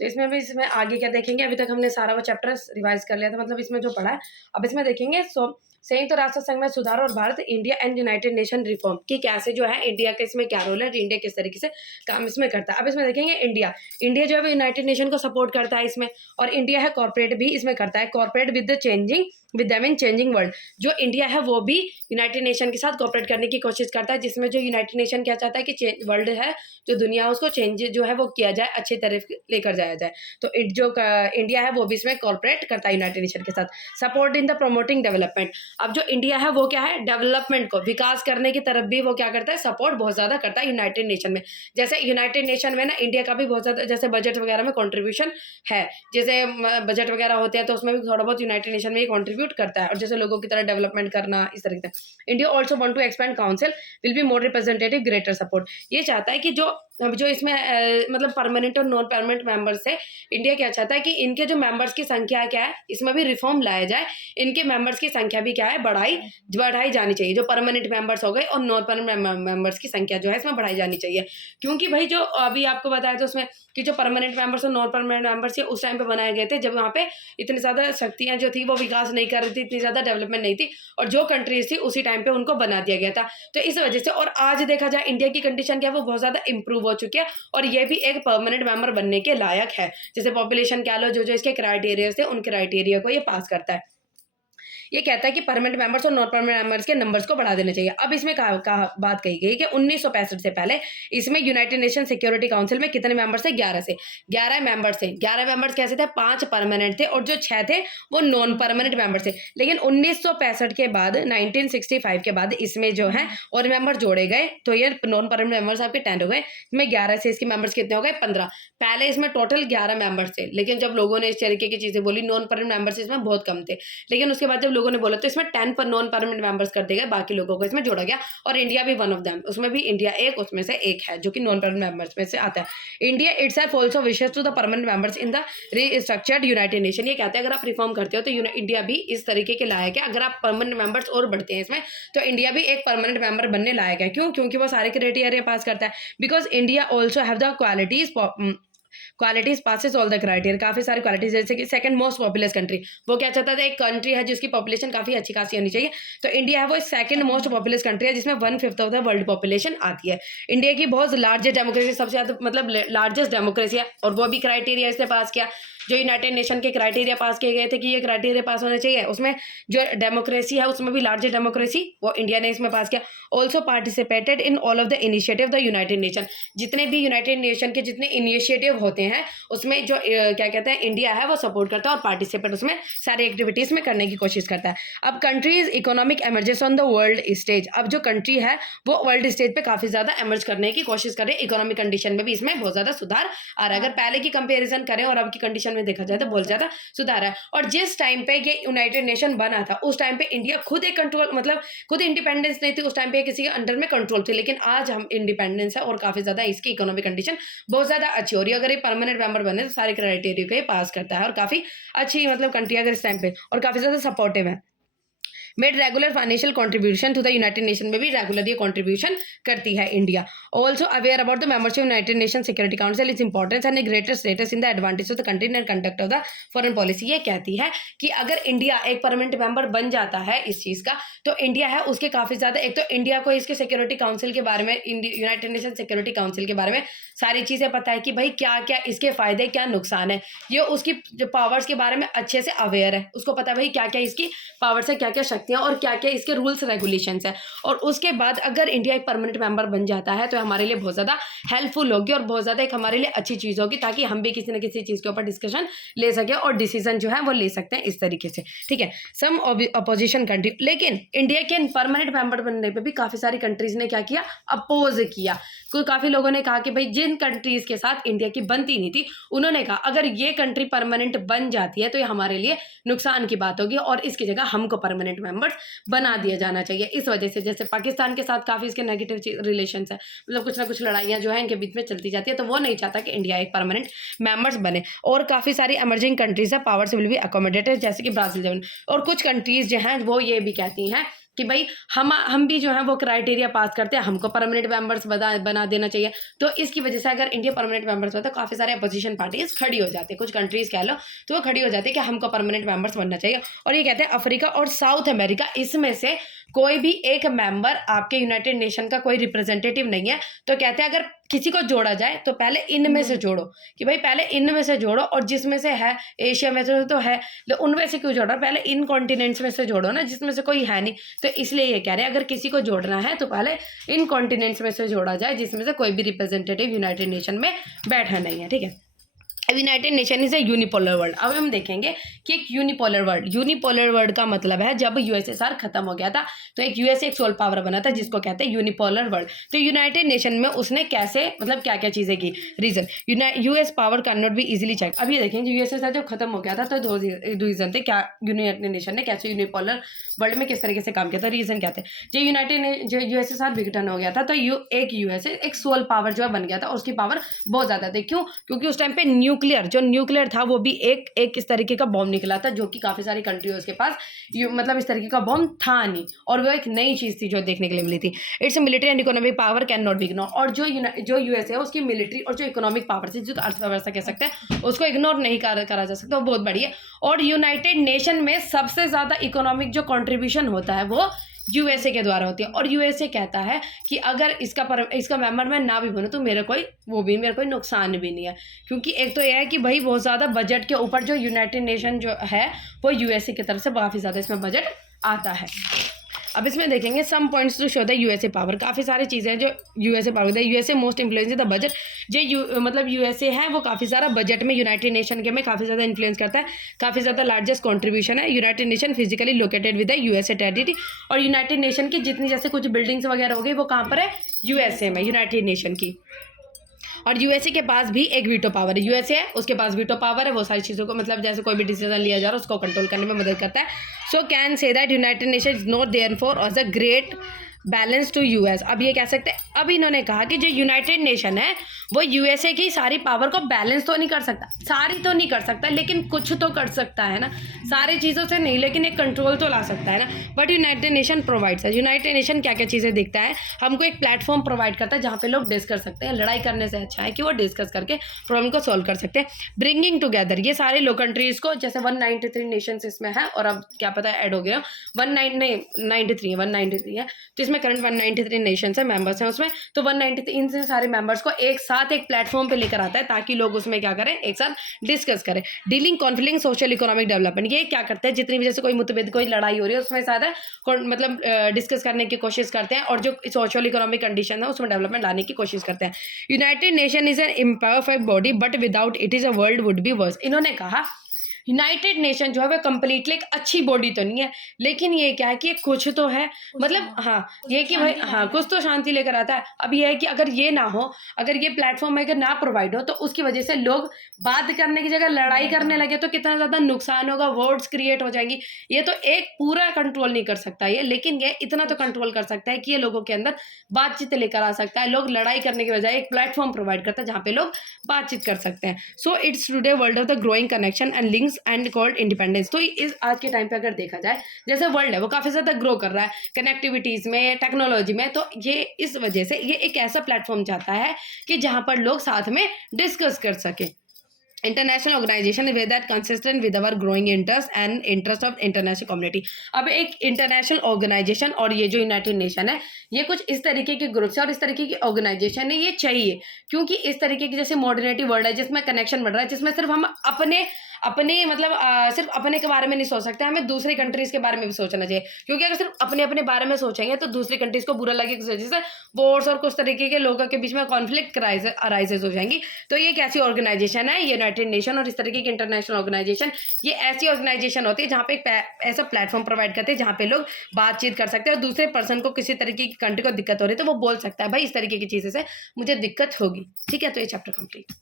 तो इसमें भी इसमें आगे क्या देखेंगे, अभी तक हमने सारा वो चैप्टर रिवाइज कर लिया था, मतलब इसमें जो पढ़ा है अब इसमें देखेंगे। संयुक्त राष्ट्र संघ में सुधार और Bharat, India and United nation reform की कैसे जो है इंडिया के इसमें क्या रोल है, इंडिया किस तरीके से काम इसमें करता है। अब इसमें देखेंगे इंडिया जो है वो यूनाइटेड नेशन को सपोर्ट करता है इसमें, और इंडिया है कॉर्पोरेट भी इसमें करता है, corporate with them in changing world. जो इंडिया है वो भी यूनाइटेड नेशन के साथ कॉर्पोरेट करने की कोशिश करता है, जिसमें जो यूनाइटेड नेशन क्या चाहता है कि वर्ल्ड है जो दुनिया है उसको चेंज जो है वो किया जाए, अच्छी तरफ लेकर जाया जाए। तो जो इंडिया है वो भी इसमें कॉर्पोरेट करता है यूनाइटेड नेशन के साथ। Support in the promoting development, अब जो इंडिया है वो क्या है, डेवलपमेंट को विकास करने की तरफ भी वो क्या करता है, सपोर्ट बहुत ज़्यादा करता है यूनाइटेड नेशन में। जैसे यूनाइटेड नेशन में ना इंडिया का भी बहुत ज़्यादा जैसे बजट वगैरह में कॉन्ट्रीब्यूशन है, जैसे बजट वगैरह होते हैं तो उसमें भी थोड़ा बहुत यूनाइटेड नेशन में कंट्रीब्यूट करता है, और जैसे लोगों की तरह डेवलपमेंट करना इस तरीके से। India also want to expand council will be more representative greater support, ये चाहता है कि जो इसमें मतलब परमानेंट और नॉन परमानेंट मेंबर्स है, इंडिया क्या चाहता है कि इनके जो मेंबर्स की संख्या क्या है इसमें भी रिफॉर्म लाया जाए, इनके मेंबर्स की संख्या भी क्या है बढ़ाई जानी चाहिए। जो परमानेंट मेंबर्स हो गए और नॉन परमानेंट मेंबर्स की संख्या जो है इसमें बढ़ाई जानी चाहिए, क्योंकि भाई जो अभी आपको बताया था उसमें कि जो परमानेंट मेंबर्स और नॉन परमानेंट मेंबर्स है उस टाइम पे बनाए गए थे जब वहाँ पे इतनी ज़्यादा शक्तियाँ जो थी वो विकास नहीं कर रही थी, इतनी ज़्यादा डेवलपमेंट नहीं थी, और जो कंट्रीज थी उसी टाइम पे उनको बना दिया गया था। तो इस वजह से, और आज देखा जाए इंडिया की कंडीशन क्या है वो बहुत ज़्यादा इंप्रूव हो चुकी है, और ये भी एक परमानेंट मेंबर बनने के लायक है। जैसे पॉपुलेशन कह लो, जो इसके क्राइटेरिया थे उन क्राइटेरिया को ये पास करता है। ये कहता है कि परमानेंट मेंबर्स और नॉन परमानेंट मेंबर्स के नंबर्स को बढ़ा देना चाहिए। अब इसमें बात कही गई कि 1965 से पहले इसमें यूनाइटेड नेशन सिक्योरिटी काउंसिल में कितने मेंबर्स थे, 11 से 11 मेंबर्स थे। 11 मेंबर्स कैसे थे, 5 परमानेंट थे और जो 6 थे वो नॉन परमानेंट मेंबर्स थे। लेकिन 1965 के बाद 1965 के बाद इसमें जो है और मेंबर जोड़े गए, तो ये नॉन परमानेंट मेंबर्स आपके 10 हो गए, इसमें 11 से इसके मेंबर्स कितने हो गए, 15। पहले इसमें टोटल 11 मेंबर्स थे, लेकिन जब लोगों ने इस तरीके की चीजें बोली, नॉन परमानेंट मेंबर्स इसमें बहुत कम थे, लेकिन उसके बाद जब लोगों ने बोला तो इसमें 10 पर नॉन परमानेंट मेंबर्स कर दिए गए, बाकी लोगों को इसमें जोड़ा गया, और इंडिया भी वन ऑफ देम, उसमें भी इंडिया उसमें से एक है जो कि नॉन परमानेंट मेंबर्स में से आता है। India itself also wishes to the permanent members in the restructured United Nation, ये कहते हैं अगर आप रिफॉर्म करते हो तो इंडिया भी इस तरीके के लायक है। अगर आप परमानेंट मेंबर्स और बढ़ते हैं इसमें तो इंडिया भी एक परमानेंट मेंबर बनने लायक है। क्यों? क्योंकि वो सारे क्राइटेरिया पास करता है, because India also have the qualities passes all the criteria, काफी सारी क्वालिटीज, जैसे कि सेकंड मोस्ट पॉपुलस कंट्री, वो क्या चाहता था, एक कंट्री है जिसकी पॉपुलेशन काफी अच्छी खासी होनी चाहिए, तो इंडिया है वो सेकंड मोस्ट पॉपुलस कंट्री है जिसमें 1/5 ऑफ द वर्ल्ड पॉपुलेशन आती है। इंडिया की बहुत लार्जेस्ट डेमोक्रेसी, सबसे ज्यादा मतलब लार्जेस्ट डेमोक्रेसी है, और वो भी क्राइटेरिया इसने पास किया जो यूनाइटेड नेशन के क्राइटेरिया पास किए गए थे कि ये क्राइटेरिया पास होने चाहिए, उसमें जो डेमोक्रेसी है उसमें भी लार्जेस्ट डेमोक्रेसी वो इंडिया ने इसमें पास किया। Also participated in all of the initiative the United nation, जितने भी यूनाइटेड नेशन के जितने इनिशिएटिव होते हैं उसमें जो क्या कहते हैं इंडिया है वो सपोर्ट करता है और पार्टिसिपेट उसमें सारी एक्टिविटीज में करने की कोशिश करता है। अब countries economic emergence on the world stage, अब जो कंट्री है वो वर्ल्ड स्टेज पे काफी ज्यादा एमर्ज करने की कोशिश कर रही है, इकोनॉमिक कंडीशन में भी इसमें बहुत ज्यादा सुधार आ रहा है। अगर पहले की कंपेरिजन करें और अब की कंडीशन में देखा जाए तो बहुत ज्यादा सुधार है। और जिस टाइम पे ये यूनाइटेड नेशन बना था उस टाइम पे इंडिया खुद एक कंट्रोल, मतलब खुद इंडिपेंडेंस नहीं थी, उस टाइम पे किसी के अंडर में कंट्रोल थी, लेकिन आज हम इंडिपेंडेंस है और काफी ज्यादा इसकी इकोनॉमिक कंडीशन बहुत ज्यादा अच्छी हो रही है। अगर ये परमानेंट मेंबर बने तो सारे क्राइटेरिया को ये पास करता है, और काफी अच्छी मतलब कंट्री अगर इस टाइम पे, और काफी ज्यादा सपोर्टिव है। Made regular financial contribution to the United Nation, में भी रेगुलर ये कंट्रीब्यूशन करती है India. Also aware about the membership United Nation security council is importance and greater status in the advantage of the country and conduct of the foreign policy. ये कहती है कि अगर इंडिया एक परमानेंट मेंबर बन जाता है इस चीज का, तो इंडिया है उसके काफी ज्यादा, एक तो इंडिया को इसके सिक्योरिटी काउंसिल के बारे में, यूनाइटेड नेशन सिक्योरिटी काउंसिल के बारे में सारी चीजें पता है कि भाई क्या क्या इसके फायदे क्या नुकसान है, ये उसकी जो पावर्स के बारे में अच्छे से अवेयर है, उसको पता है भाई क्या क्या इसकी पावर्स है, क्या क्या शक्तियां और क्या क्या इसके रूल्स रेगुलेशंस है। और उसके बाद अगर इंडिया एक परमानेंट मेंबर बन जाता है तो हमारे लिए बहुत ज्यादा हेल्पफुल होगी और बहुत ज्यादा एक हमारे लिए अच्छी चीज होगी, ताकि हम भी किसी न किसी चीज के ऊपर डिस्कशन ले सके और डिसीजन जो है वो ले सकते हैं इस तरीके से, ठीक है। सम अपोजिशन कंट्री, लेकिन इंडिया के परमानेंट मेंबर बनने पर भी काफी सारी कंट्रीज ने क्या किया, अपोज किया। काफी लोगों ने कहा कि भाई जिन कंट्रीज के साथ इंडिया की बनती नहीं थी, उन्होंने कहा अगर ये कंट्री परमानेंट बन जाती है तो ये हमारे लिए नुकसान की बात होगी और इसकी जगह हमको परमानेंट मेंबर्स बना दिया जाना चाहिए। इस वजह से जैसे पाकिस्तान के साथ काफी इसके नेगेटिव रिलेशन है, मतलब कुछ ना कुछ लड़ाइयां जो है इनके बीच में चलती जाती है, तो वो नहीं चाहता कि इंडिया एक परमानेंट मेंबर्स बने। और काफी सारी एमर्जिंग कंट्रीज है, पावर्स विल बी अकोमोडेटेड, जैसे कि ब्राजील। और कुछ कंट्रीज जो हैं वो ये भी कहती हैं कि भाई हम भी जो है वो क्राइटेरिया पास करते हैं, हमको परमानेंट मेंबर्स बना देना चाहिए। तो इसकी वजह से अगर इंडिया परमानेंट मेंबर्स होता है तो काफ़ी सारे अपोजिशन पार्टीज खड़ी हो जाती है, कुछ कंट्रीज़ कह लो तो वो खड़ी हो जाती है कि हमको परमानेंट मेंबर्स बनना चाहिए। और ये कहते हैं अफ्रीका और साउथ अमेरिका, इसमें से कोई भी एक मेंबर आपके यूनाइटेड नेशन का कोई रिप्रेजेंटेटिव नहीं है, तो कहते हैं अगर किसी को जोड़ा जाए तो पहले इनमें से जोड़ो, कि भाई पहले इनमें से जोड़ो, और जिसमें से है एशिया में से तो है, तो उनमें से क्यों जोड़ो, पहले इन कॉन्टिनेंट्स में से जोड़ो ना, जिसमें से कोई है नहीं। तो इसलिए ये कह रहे हैं अगर किसी को जोड़ना है तो पहले इन कॉन्टिनेंट्स में से जोड़ा जाए जिसमें से कोई भी रिप्रेजेंटेटिव यूनाइटेड नेशन में बैठा नहीं है, ठीक है। United Nation is a unipolar world. अब हम देखेंगे कि एक यूनिपोलर वर्ल्ड का मतलब है जब यूएसएसआर खत्म हो गया था तो एक यूएसए एक सोल पावर बना था जिसको कहते हैं यूनिपोलर वर्ल्ड। तो यूनाइटेड नेशन में उसने कैसे मतलब क्या क्या चीज़ें की, reason US power can not be easily check. अब ये देखेंगे यूएसएसआर जब खत्म हो गया था तो दो रीजन थे, क्या यूनाइटेड नेशन ने कैसे यूनिपोलर वर्ल्ड में किस तरीके से काम किया था, रीजन क्या थे। जो यूएसएसआर विघटन हो गया था तो एक यूएसए एक सोल पावर जो है बन गया था, उसकी पावर बहुत ज़्यादा थी। क्यों? क्योंकि उस टाइम पे न्यूक्लियर था वो भी एक इस तरीके का बॉम्ब निकला था जो कि काफ़ी सारी कंट्रीज के पास मतलब इस तरीके का बॉम्ब था नहीं, और वो एक नई चीज़ थी जो देखने के लिए मिली थी। It's military and economic power can not be ignore. और जो यूएसए है उसकी मिलिट्री और जो इकोनॉमिक पावर थी, जो अर्थव्यवस्था कह सकते हैं, उसको इग्नोर नहीं करा जा सकता, वो बहुत बड़ी है। और यूनाइटेड नेशन में सबसे ज़्यादा इकोनॉमिक जो कॉन्ट्रीब्यूशन होता है वो यूएसए के द्वारा होती है। और यूएसए कहता है कि अगर इसका मेंबर मैं ना भी बनूं तो मेरे कोई नुकसान भी नहीं है, क्योंकि एक तो यह है कि भाई बहुत ज़्यादा बजट के ऊपर जो यूनाइटेड नेशन जो है वो यूएसए की तरफ से काफ़ी ज़्यादा इसमें बजट आता है। अब इसमें देखेंगे some points to show the USA power, काफ़ी सारी चीज़ें हैं जो यूएसए पावर है। USA most influence the budget, मतलब यूएसए है वो काफ़ी सारा बजट में यूनाइटेड नेशन के में काफ़ी ज़्यादा इन्फ्लुएंस करता है, काफ़ी ज़्यादा लार्जेस्ट कॉन्ट्रीब्यूशन है। United nation physically located with the USA territory, और यूनाइटेड नेशन की जितनी जैसे कुछ बिल्डिंग्स वगैरह हो गई वो कहाँ पर है, यूएसए में, यूनाइटेड नेशन की। और यूएसए के पास भी एक वीटो पावर है, यूएसए है उसके पास वीटो पावर है, वो सारी चीज़ों को मतलब जैसे कोई भी डिसीजन लिया जा रहा है उसको कंट्रोल करने में मदद करता है। So can say that United Nation is not there for as a great balance to US. अब ये कह सकते हैं, अब इन्होंने कहा कि जो यूनाइटेड नेशन है वो यूएसए की सारी पावर को बैलेंस तो नहीं कर सकता, सारी तो नहीं कर सकता लेकिन कुछ तो कर सकता है ना, सारी चीज़ों से नहीं लेकिन एक कंट्रोल तो ला सकता है ना। बट यूनाइटेड नेशन प्रोवाइड्स है, यूनाइटेड नेशन क्या क्या चीज़ें देखता है, हमको एक प्लेटफॉर्म प्रोवाइड करता है जहाँ पे लोग डिस्कस कर सकते हैं। लड़ाई करने से अच्छा है कि वो डिस्कस करके प्रॉब्लम को सॉल्व कर सकते हैं। ब्रिंगिंग टुगेदर ये सारे लो कंट्रीज़ को, जैसे 193 नेशंस इसमें है और अब क्या पता है ऐड हो गया 193 है, तो इसमें करंट 193 नेशंस है, मेंबर्स हैं उसमें, तो 193 इनसे सारे मेंबर्स को एक साथ एक प्लेटफॉर्म पे लेकर आता है ताकि लोग उसमें क्या करें, एक साथ डिस्कस करें। Dealing conflict social economic development, ये क्या करते हैं, जितनी भी जैसे कोई मुतभेद कोई लड़ाई हो रही है उसमें साथ मतलब डिस्कस करने की कोशिश करते हैं और जो सोशल इकोनॉमिक कंडीशन है उसमें डेवलपमेंट लाने की कोशिश करते हैं। United Nation is an imperfect body but without it is a world would be verse. इन्होंने कहा यूनाइटेड नेशन जो है वह कंप्लीटली एक अच्छी बॉडी तो नहीं है, लेकिन ये क्या है कि कुछ तो है, मतलब हाँ ये कि भाई हाँ कुछ तो शांति लेकर आता है। अब ये है कि अगर ये ना हो, अगर ये प्लेटफॉर्म अगर ना प्रोवाइड हो तो उसकी वजह से लोग बात करने की जगह लड़ाई करने लगे तो कितना ज़्यादा नुकसान होगा, वर्ड्स क्रिएट हो जाएंगी। ये तो एक पूरा कंट्रोल नहीं कर सकता ये, लेकिन ये इतना तो कंट्रोल कर सकता है कि ये लोगों के अंदर बातचीत लेकर आ सकता है। लोग लड़ाई करने की बजाय एक प्लेटफॉर्म प्रोवाइड करता है जहाँ पे लोग बातचीत कर सकते हैं। So it's today world of the growing connection and links and called independence. तो इस आज के टाइम पे अगर देखा जाए जैसे वर्ल्ड है वो काफ़ी ज़्यादा ग्रो कर रहा है कनेक्टिविटीज़ में, टेक्नोलॉजी में, तो ये इस वजह से ये एक ऐसा प्लेटफॉर्म चाहता है कि जहाँ पर लोग साथ में डिस्कस कर सके। International organization with that consistent with our growing interest and interest of international community. अब एक इंटरनेशनल ऑर्गेनाइजेशन और ये जो यूनाइटेड नेशन है ये कुछ इस तरीके के ग्रुप्स है और इस तरीके की ऑर्गेनाइजेशन है, ये चाहिए क्योंकि इस तरीके की जैसे मॉडर्निटी वर्ल्ड है जिसमें कनेक्शन बढ़ रहा है, जिसमें सिर्फ हम अपने मतलब सिर्फ अपने के बारे में नहीं सोच सकते, हमें दूसरी कंट्रीज़ के बारे में भी सोचना चाहिए, क्योंकि अगर सिर्फ अपने बारे में सोचेंगे तो दूसरी कंट्रीज़ को बुरा लगेगा, इस वजह से वॉर्स और कुछ तरीके के लोगों के बीच में कॉन्फ्लिक्ट अराइजेज हो जाएंगी। तो ये एक ऐसी ऑर्गेनाइजेशन है यूनाइटेड नेशन और इस तरीके की इंटरनेशनल ऑर्गेनाइजेशन, ये ऐसी ऑर्गेनाइजेशन होती है जहाँ पे एक ऐसा प्लेटफॉर्म प्रोवाइड करते हैं जहाँ पे लोग बातचीत कर सकते हैं और दूसरे पर्सन को किसी तरीके की कंट्री को दिक्कत हो रही है तो वो बोल सकता है भाई इस तरीके की चीज़ें से मुझे दिक्कत होगी। ठीक है, तो ये चैप्टर कंप्लीट।